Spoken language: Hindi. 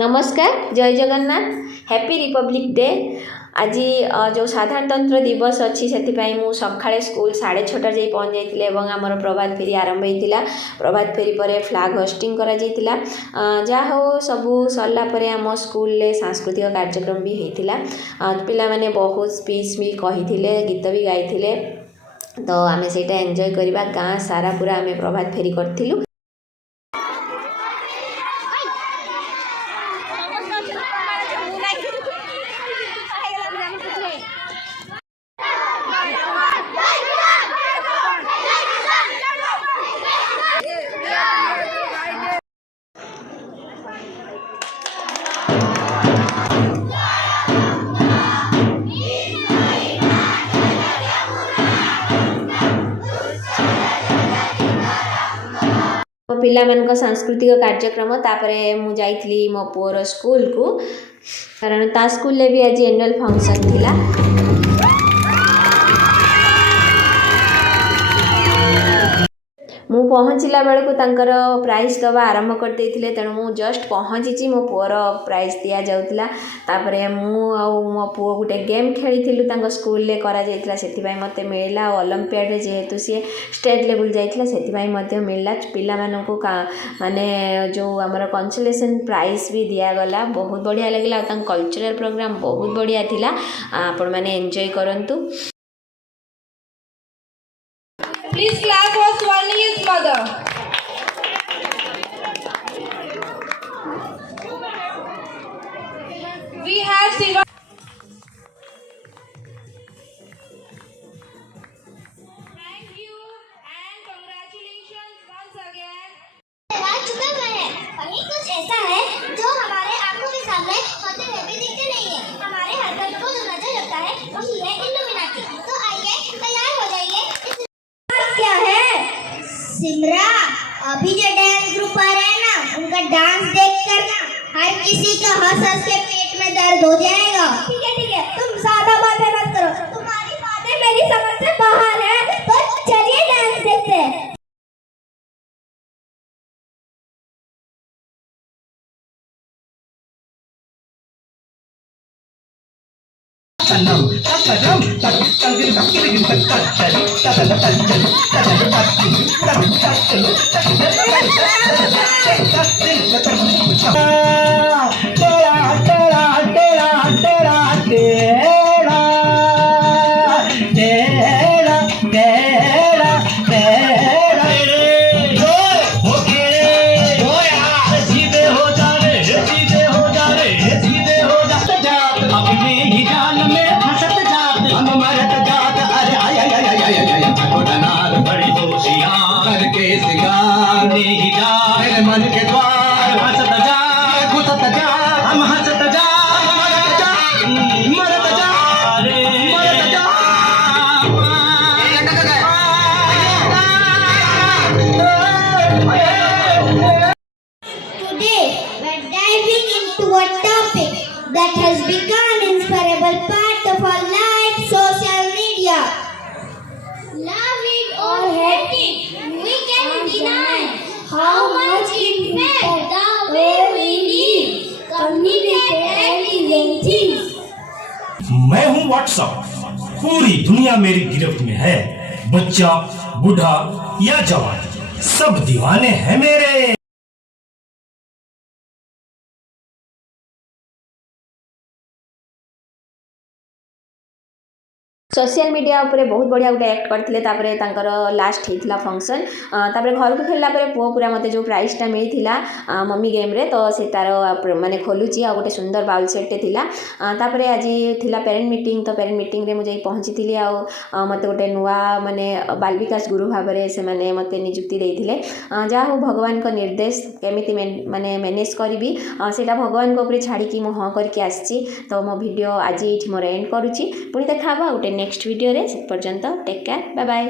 नमस्कार जय जगन्नाथ हैप्पी रिपब्लिक डे। आज जो साधारणतंत्र दिवस अच्छी से मु सका स्कूल 6:30 जाई पहुँच जाइए और आमर प्रभात फेरी आरंभ होता। प्रभात फेरी पर फ्लैग होस्टिंग करा जहाँ हो सबू सरलापर आम स्कूल सांस्कृतिक कार्यक्रम भी होता। पिला माने बहुत स्पीच भी कही गीत भी गाई तो आम से एंजॉय करवा गाँ सारा पूरा आम प्रभात फेरी करूँ। पिला सांस्कृतिक कार्यक्रम तापर मु जाइली मो पुअर स्कूल को कारण ता स्कूल भी आज एनुअल फंक्शन थिला। मु पहुँचला बेलू प्राइज दवा आरंभ कर देते तेणु मु जस्ट पहुँची मो पुअर प्राइज दि जाऊला। तापर मु मो पुओ गोटे गेम खेली स्कूल से मत मिलला। ओलंपियाड जेहेतु सी स्टेट लेवल जाइला से मिलला। पिला मानू माने जो आमर कंसोलेशन प्राइज भी दिगला। बहुत बढ़िया लगे कल्चरल प्रोग्राम बहुत बढ़िया थिला। आपण माने एंजॉय करंतु। Please clap for Swarni's mother. We have Siva. Thank you and congratulations once again. चुका हुआ है। कहीं कुछ ऐसा है जो हमारे आंखों के सामने होते हुए भी दिखते नहीं है। हमारे हरकत को जो नजर लगता है वही है इल्यूमिनाटी। तो आइए तैयार हो जाइए। क्या है सिमरा? अभी जो डांस ग्रुप आ रहा है ना उनका डांस देख कर ना हर किसी का हंस हंस के पेट में दर्द हो जाएगा। ठीक है तुम ज्यादा बातें मत करो। तुम्हारी बातें मेरी समझ से बाहर है। तो चलिए डांस देखते हैं। मन के द्वार हंसत जा घुसत जा हम हंसत जा मरत जा मरत जा मरत जा। Today we're diving into a topic that has become an inseparable part of our life: social media. Love it or hate it, we can deny how much it affects the way we live, communicate and even think. मैं हूँ व्हाट्सएप, पूरी दुनिया मेरी गिरफ्त में है। बच्चा बूढ़ा या जवान सब दीवाने हैं मेरे। सोशल मीडिया उपरे बहुत बढ़िया गोटे एक्ट करते लास्ट होता फंक्शन। तापर घर को फेरला पुओ पूरा मत जो प्राइजटा मिलता मम्मी गेम रे तो से तार माने खोलुची आ गोटे सुंदर बाउल सेटे थिला। तापर आज थिला पेरेंट मीटिंग तो पेरेंट मीटिंग रे मुझे पहुँची थी आ मत गोटे नुआ माने बाल विकास गुरु भाव से माने मत नियुक्ति देते। जहाँ हो भगवान का निर्देश केमिति माने मैनेज करी सेटा भगवान को ऊपर छाड़ी मु हाँ करके आसी। तो मो वीडियो आज ये मोर एंड करुच्ची। पुणी देखा गोटे नेक्स्ट वीडियो रे। से पर्यंत टेक केयर बाय बाय।